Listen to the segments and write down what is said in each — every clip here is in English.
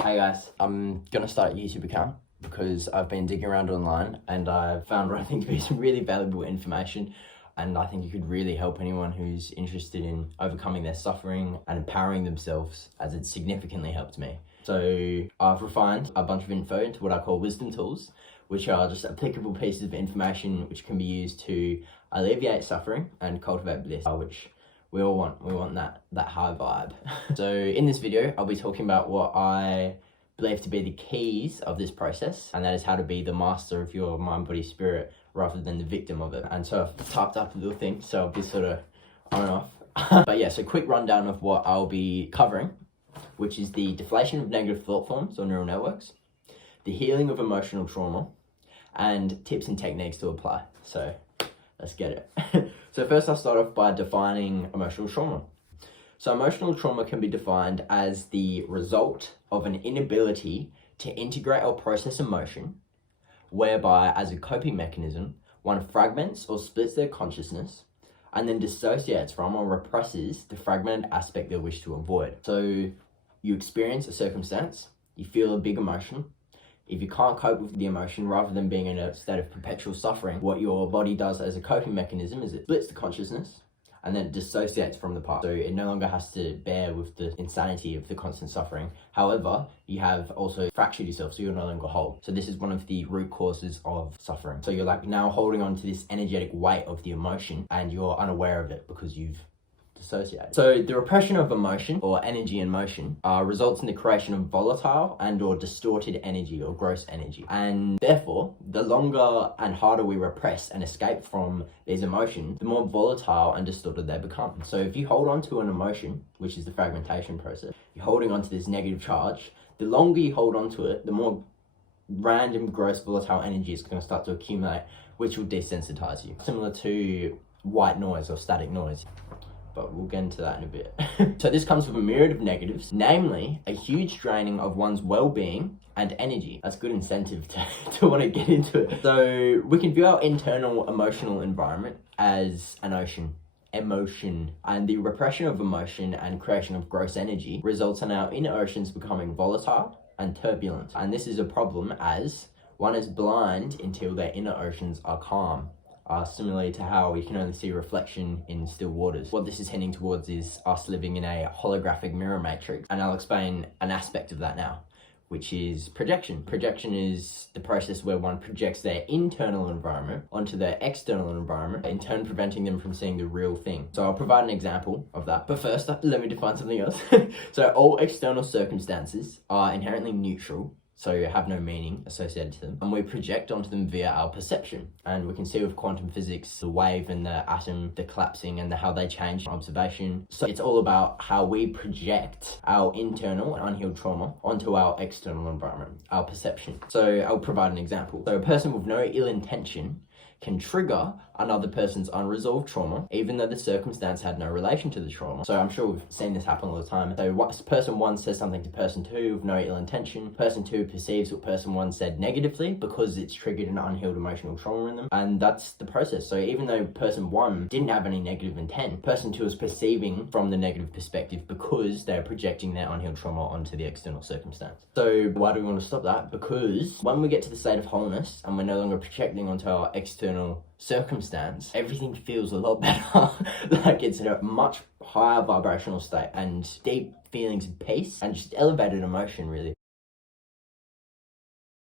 Hey guys, I'm gonna start a YouTube account because I've been digging around online and I've found what I think to be some really valuable information, and I think it could really help anyone who's interested in overcoming their suffering and empowering themselves, as it significantly helped me. So I've refined a bunch of info into what I call wisdom tools, which are just applicable pieces of information which can be used to alleviate suffering and cultivate bliss, which we all want. We want that high vibe. So in this video, I'll be talking about what I believe to be the keys of this process, and that is how to be the master of your mind, body, spirit, rather than the victim of it. And so I've typed up a little thing, so I'll be sort of on and off. But yeah, so quick rundown of what I'll be covering, which is the deflation of negative thought forms or neural networks, the healing of emotional trauma, and tips and techniques to apply. So let's get it. So first I'll start off by defining emotional trauma. So emotional trauma can be defined as the result of an inability to integrate or process emotion, whereby as a coping mechanism, one fragments or splits their consciousness and then dissociates from or represses the fragmented aspect they wish to avoid. So you experience a circumstance, you feel a big emotion. If you can't cope with the emotion, rather than being in a state of perpetual suffering, what your body does as a coping mechanism is it splits the consciousness and then it dissociates from the part. So it no longer has to bear with the insanity of the constant suffering. However, you have also fractured yourself, so you're no longer whole. So this is one of the root causes of suffering. So you're like now holding on to this energetic weight of the emotion and you're unaware of it because you've dissociated. So the repression of emotion or energy in motion results in the creation of volatile and or distorted energy or gross energy. And therefore, the longer and harder we repress and escape from these emotions, the more volatile and distorted they become. So if you hold on to an emotion, which is the fragmentation process, you're holding on to this negative charge, the longer you hold on to it, the more random gross volatile energy is going to start to accumulate, which will desensitize you. Similar to white noise or static noise. But we'll get into that in a bit. So this comes with a myriad of negatives, namely a huge draining of one's well-being and energy. That's good incentive to want to get into it. So we can view our internal emotional environment as an ocean. Emotion and the repression of emotion and creation of gross energy results in our inner oceans becoming volatile and turbulent. And this is a problem as one is blind until their inner oceans are calm. Similarly to how we can only see reflection in still waters. What this is heading towards is us living in a holographic mirror matrix, and I'll explain an aspect of that now, which is projection. Projection is the process where one projects their internal environment onto their external environment, in turn preventing them from seeing the real thing. So I'll provide an example of that. But first, let me define something else. So all external circumstances are inherently neutral, so have no meaning associated to them, and we project onto them via our perception. And we can see with quantum physics, the wave and the atom, the collapsing and how they change observation. So it's all about how we project our internal and unhealed trauma onto our external environment, our perception. So I'll provide an example. So a person with no ill intention can trigger another person's unresolved trauma, even though the circumstance had no relation to the trauma. So I'm sure we've seen this happen all the time. So person one says something to person two with no ill intention. Person two perceives what person one said negatively because it's triggered an unhealed emotional trauma in them. And that's the process. So even though person one didn't have any negative intent, person two is perceiving from the negative perspective because they're projecting their unhealed trauma onto the external circumstance. So why do we want to stop that? Because when we get to the state of wholeness and we're no longer projecting onto our external circumstance, everything feels a lot better. Like it's in a much higher vibrational state and deep feelings of peace and just elevated emotion, really.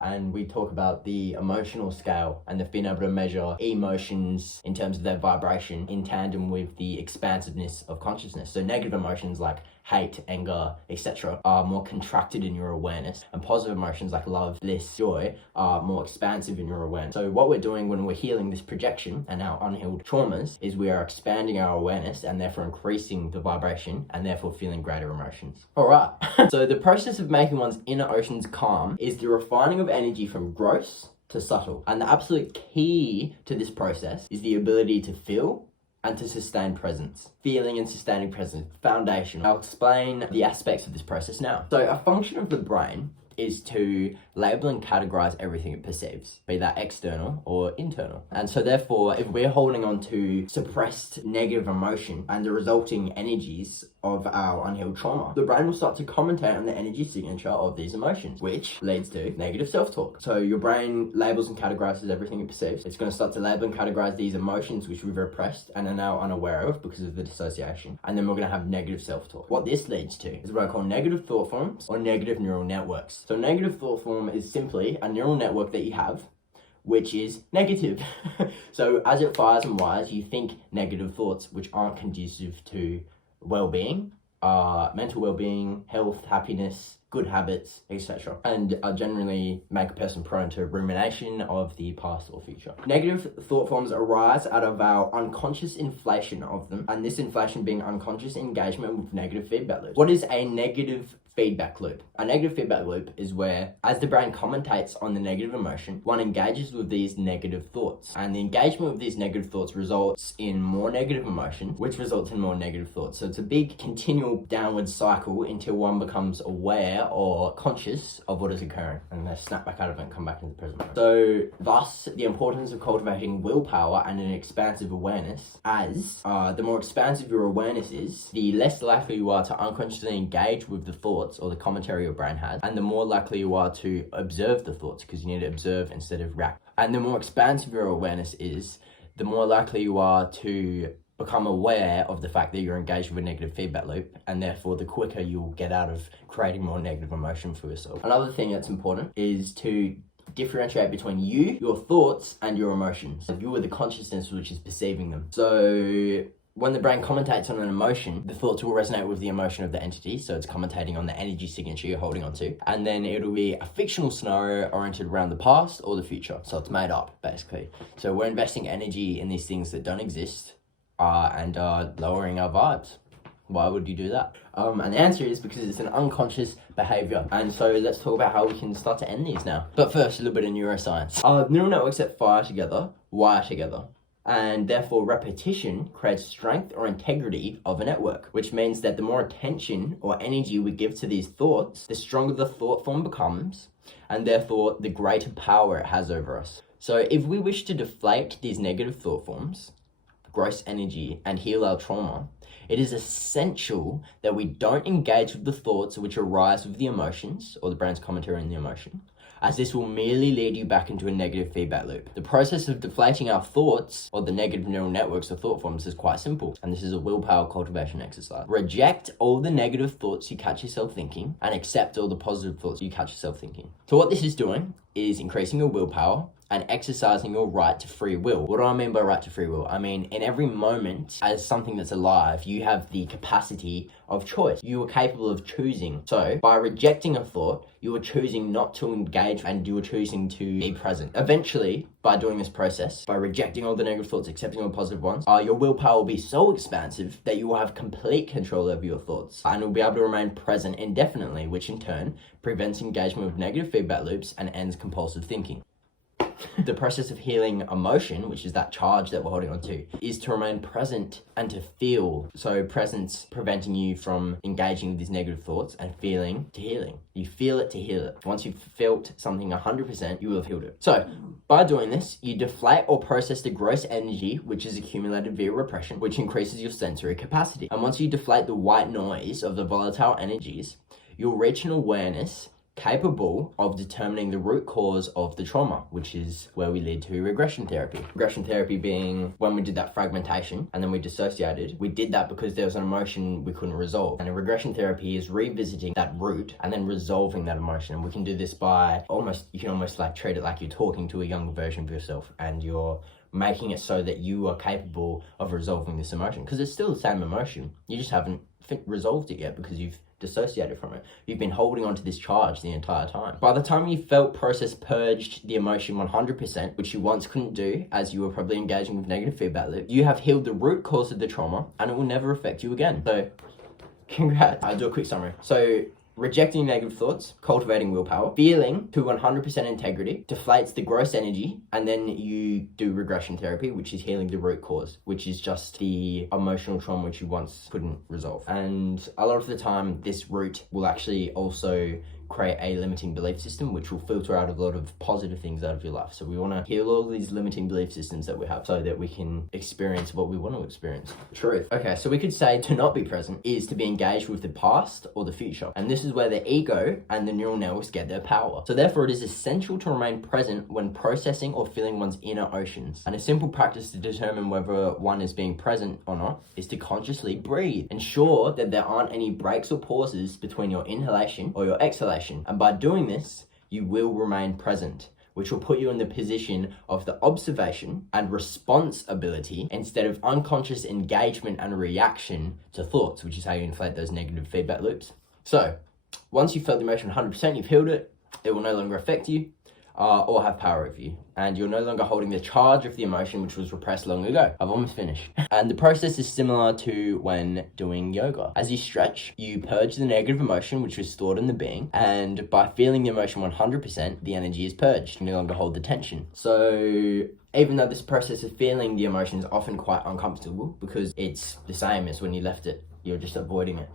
And we talk about the emotional scale and they've been able to measure emotions in terms of their vibration in tandem with the expansiveness of consciousness. So negative emotions like hate, anger, etc. are more contracted in your awareness, and positive emotions like love, bliss, joy are more expansive in your awareness. So what we're doing when we're healing this projection and our unhealed traumas is we are expanding our awareness and therefore increasing the vibration and therefore feeling greater emotions. All right. So the process of making one's inner oceans calm is the refining of energy from gross to subtle. And the absolute key to this process is the ability to feel and to sustain presence. Feeling and sustaining presence, foundation. I'll explain the aspects of this process now. So a function of the brain is to label and categorize everything it perceives, be that external or internal. And so therefore, if we're holding on to suppressed negative emotion and the resulting energies of our unhealed trauma, the brain will start to commentate on the energy signature of these emotions, which leads to negative self-talk. So your brain labels and categorizes everything it perceives. It's going to start to label and categorize these emotions which we've repressed and are now unaware of because of the dissociation. And then we're going to have negative self-talk. What this leads to is what I call negative thought forms or negative neural networks. So negative thought form is simply a neural network that you have which is negative. So as it fires and wires, you think negative thoughts which aren't conducive to well-being, mental well-being, health, happiness, good habits, etc. and generally make a person prone to rumination of the past or future. Negative thought forms arise out of our unconscious inflation of them, and this inflation being unconscious engagement with negative feedback loops. What is a negative feedback loop? A negative feedback loop is where, as the brain commentates on the negative emotion, one engages with these negative thoughts. And the engagement with these negative thoughts results in more negative emotion, which results in more negative thoughts. So it's a big continual downward cycle until one becomes aware or conscious of what is occurring, and they snap back out of it and come back into the present moment. So thus, the importance of cultivating willpower and an expansive awareness, as the more expansive your awareness is, the less likely you are to unconsciously engage with the thoughts or the commentary your brain has, and the more likely you are to observe the thoughts, because you need to observe instead of react. And the more expansive your awareness is, the more likely you are to become aware of the fact that you're engaged with a negative feedback loop, and therefore the quicker you'll get out of creating more negative emotion for yourself. Another thing that's important is to differentiate between you, your thoughts, and your emotions. You are the consciousness which is perceiving them. So when the brain commentates on an emotion, the thoughts will resonate with the emotion of the entity, so it's commentating on the energy signature you're holding onto, and then it'll be a fictional scenario oriented around the past or the future, so it's made up, basically. So we're investing energy in these things that don't exist, and lowering our vibes. Why would you do that? And the answer is because it's an unconscious behavior. And so let's talk about how we can start to end these now. But first, a little bit of neuroscience. Neural networks that fire together, wire together. And therefore repetition creates strength or integrity of a network, which means that the more attention or energy we give to these thoughts, the stronger the thought form becomes, and therefore the greater power it has over us. So if we wish to deflate these negative thought forms, gross energy, and heal our trauma, it is essential that we don't engage with the thoughts which arise with the emotions or the brain's commentary on the emotion, as this will merely lead you back into a negative feedback loop. The process of deflating our thoughts or the negative neural networks or thought forms is quite simple, and this is a willpower cultivation exercise. Reject all the negative thoughts you catch yourself thinking and accept all the positive thoughts you catch yourself thinking. So what this is doing is increasing your willpower and exercising your right to free will. What do I mean by right to free will? I mean, in every moment, as something that's alive, you have the capacity of choice. You are capable of choosing. So by rejecting a thought, you are choosing not to engage and you are choosing to be present. Eventually, by doing this process, by rejecting all the negative thoughts, accepting all the positive ones, your willpower will be so expansive that you will have complete control over your thoughts and will be able to remain present indefinitely, which in turn prevents engagement with negative feedback loops and ends compulsive thinking. The process of healing emotion, which is that charge that we're holding on to, is to remain present and to feel. So presence preventing you from engaging with these negative thoughts, and feeling to healing. You feel it to heal it. Once you've felt something 100%, you will have healed it. So by doing this, you deflate or process the gross energy which is accumulated via repression, which increases your sensory capacity. And once you deflate the white noise of the volatile energies, you'll reach an awareness capable of determining the root cause of the trauma, which is where we lead to regression therapy. Regression therapy being when we did that fragmentation and then we dissociated, we did that because there was an emotion we couldn't resolve. And a regression therapy is revisiting that root and then resolving that emotion. And we can do this by you can almost like treat it like you're talking to a younger version of yourself, and you're making it so that you are capable of resolving this emotion, because it's still the same emotion. You just haven't resolved it yet because you've dissociated from it. You've been holding on to this charge the entire time. By the time you felt process purged the emotion 100%, which you once couldn't do as you were probably engaging with negative feedback loop, you have healed the root cause of the trauma and it will never affect you again. So congrats. I'll do a quick summary. So rejecting negative thoughts, cultivating willpower, feeling to 100% integrity, deflates the gross energy, and then you do regression therapy, which is healing the root cause, which is just the emotional trauma which you once couldn't resolve. And a lot of the time, this route will actually also create a limiting belief system, which will filter out a lot of positive things out of your life. So we want to heal all these limiting belief systems that we have so that we can experience what we want to experience. Truth. Okay, so we could say to not be present is to be engaged with the past or the future. And this is where the ego and the neural networks get their power. So therefore, it is essential to remain present when processing or feeling one's inner oceans. And a simple practice to determine whether one is being present or not is to consciously breathe. Ensure that there aren't any breaks or pauses between your inhalation or your exhalation. And by doing this, you will remain present, which will put you in the position of the observation and response ability instead of unconscious engagement and reaction to thoughts, which is how you inflate those negative feedback loops. So once you've felt the emotion 100%, you've healed it, it will no longer affect you or have power over you. And you're no longer holding the charge of the emotion which was repressed long ago. I've almost finished. And the process is similar to when doing yoga. As you stretch, you purge the negative emotion which was stored in the being, and by feeling the emotion 100%, the energy is purged. You no longer hold the tension. So even though this process of feeling the emotion is often quite uncomfortable because it's the same as when you left it, you're just avoiding it.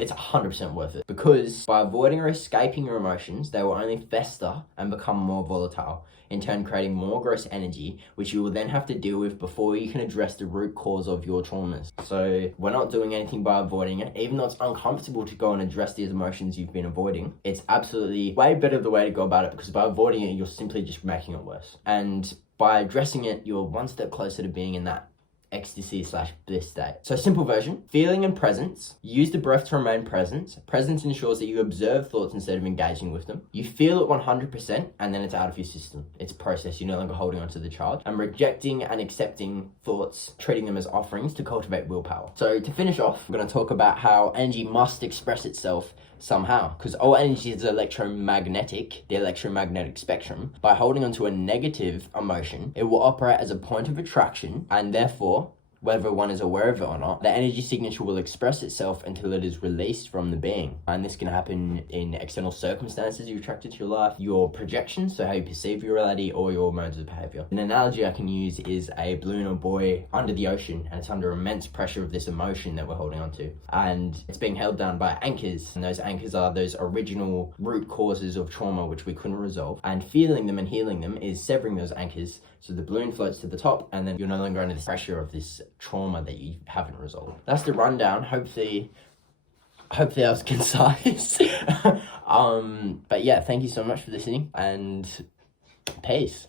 It's 100% worth it, because by avoiding or escaping your emotions, they will only fester and become more volatile, in turn creating more gross energy, which you will then have to deal with before you can address the root cause of your traumas. So we're not doing anything by avoiding it, even though it's uncomfortable to go and address these emotions you've been avoiding. It's absolutely way better the way to go about it, because by avoiding it, you're simply just making it worse. And by addressing it, you're one step closer to being in that ecstasy/bliss state. So simple version, feeling and presence. Use the breath to remain present. Presence ensures that you observe thoughts instead of engaging with them. You feel it 100% and then it's out of your system. It's processed, you're no longer holding onto the charge. And rejecting and accepting thoughts, treating them as offerings to cultivate willpower. So to finish off, we're going to talk about how energy must express itself somehow, because all energy is electromagnetic, the electromagnetic spectrum. By holding onto a negative emotion, it will operate as a point of attraction, and therefore, whether one is aware of it or not, the energy signature will express itself until it is released from the being. And this can happen in external circumstances you attracted to your life, your projections, so how you perceive your reality, or your modes of behavior. An analogy I can use is a balloon or buoy under the ocean, and it's under immense pressure of this emotion that we're holding onto. And it's being held down by anchors, and those anchors are those original root causes of trauma which we couldn't resolve. And feeling them and healing them is severing those anchors, so the balloon floats to the top, and then you're no longer under the pressure of this trauma that you haven't resolved. That's the rundown. Hopefully I was concise. But yeah, thank you so much for listening, and peace.